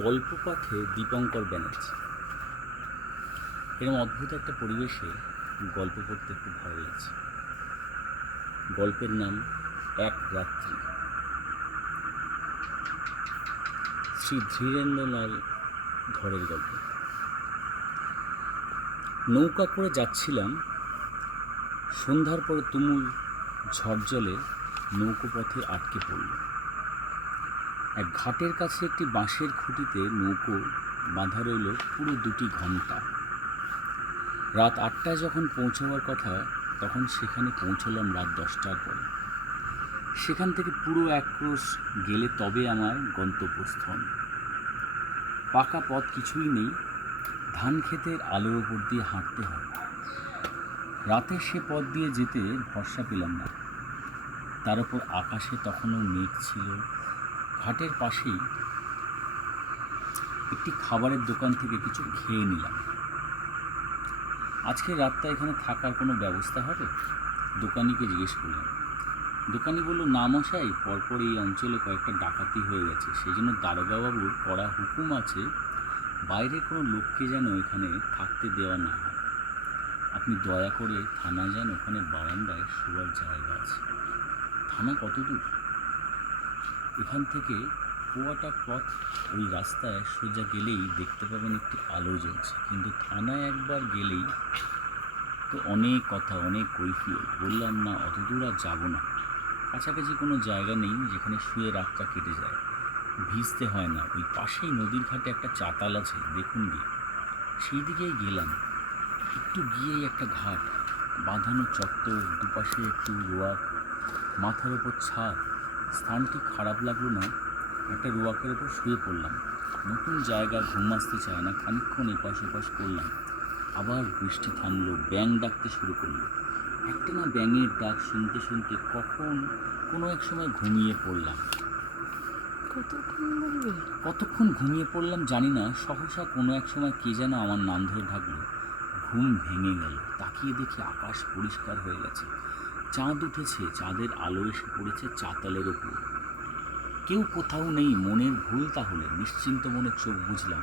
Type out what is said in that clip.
গল্প পাঠে দীপঙ্কর ব্যানার্জি। এরকম অদ্ভুত একটা পরিবেশে গল্প পড়তে খুব ভালো লাগছে। গল্পের নাম এক রাত্রি। শ্রী ধীরেন্দ্রলাল ধরের গল্প। নৌকা করে যাচ্ছিলাম। সন্ধ্যার পরে তুমুল ঝড়জলে নৌকোপথে আটকে পড়ল। এক ঘাটের কাছে একটি বাঁশের খুঁটিতে নৌকো বাঁধা রইল পুরো 2 ঘন্টা। রাত 8টায় যখন পৌঁছাবার কথা তখন সেখানে পৌঁছলাম রাত 10টার পরে। সেখান থেকে পুরো 1 ক্রোশ গেলে তবে আমার গন্তব্যস্থল। পাকা পথ কিছুই নেই, ধান ক্ষেতের আলোর ওপর দিয়ে হাঁটতে হয়। রাতে সে পথ দিয়ে যেতে ভরসা পেলাম না। তার উপর আকাশে তখনও মেঘ ছিল। ঘাটের পাশেই একটি খাবারের দোকান থেকে কিছু খেয়ে নিলাম। আজকে রাতটা এখানে থাকার কোনো ব্যবস্থা হবে? দোকানিকে জিজ্ঞেস করলাম। দোকানি বলল, না মশাই, পরপর এই অঞ্চলে কয়েকটা ডাকাতি হয়ে গেছে, সেই জন্য দারোগাবাবুর কড়া হুকুম আছে বাইরে কোনো লোককে যেন এখানে থাকতে দেওয়া না হয়। আপনি দয়া করে থানা যান, ওখানে বারান্দায় শোয়ার জায়গা আছে। থানা কত দূর? এখান থেকে পোয়াটা পথ ওই রাস্তায় সোজা গেলেই দেখতে পাবেন একটি আলো জ্বলছে, কিন্তু থানায় একবার গেলেই তো অনেক কথা, অনেক কৈফিয়ত। বললাম, না, অত দূর আর যাবো না। কাছাকাছি কোনো জায়গা নেই যেখানে শুয়ে রাতটা কেটে যায়, ভিজতে হয় না? ওই পাশেই নদীর ঘাটে একটা চাতাল আছে, দেখুন গিয়ে। সেই দিকেই গেলাম। একটু গিয়েই একটা ঘাট, বাঁধানো চত্বর, দুপাশে একটু রোয়াক, মাথার ওপর ছাদ। স্থানটি খারাপ লাগলো না। একটা রোয়াকের ওপর শুয়ে পড়লাম। নতুন জায়গা, ঘুম আসতে চায় না। খানিকক্ষণ এপাশ ওপাশ করলাম। আবার বৃষ্টি থামলো, ব্যাঙ ডাকতে শুরু করলো। একটা না ব্যাঙের ডাক শুনতে শুনতে কখন কোনো এক সময় ঘুমিয়ে পড়লাম। কতক্ষণ ঘুমিয়ে পড়লাম জানি না। সহসা কোনো এক সময় কে যেন আমার নাম ধরে ডাকলো। ঘুম ভেঙে গেল। তাকিয়ে দেখি আকাশ পরিষ্কার হয়ে গেছে, চাঁদ উঠেছে, চাঁদের আলো এসে পড়েছে চাতালের ওপর। কেউ কোথাও নেই, মনের ভুল তাহলে। নিশ্চিন্ত মনে চোখ বুঝলাম।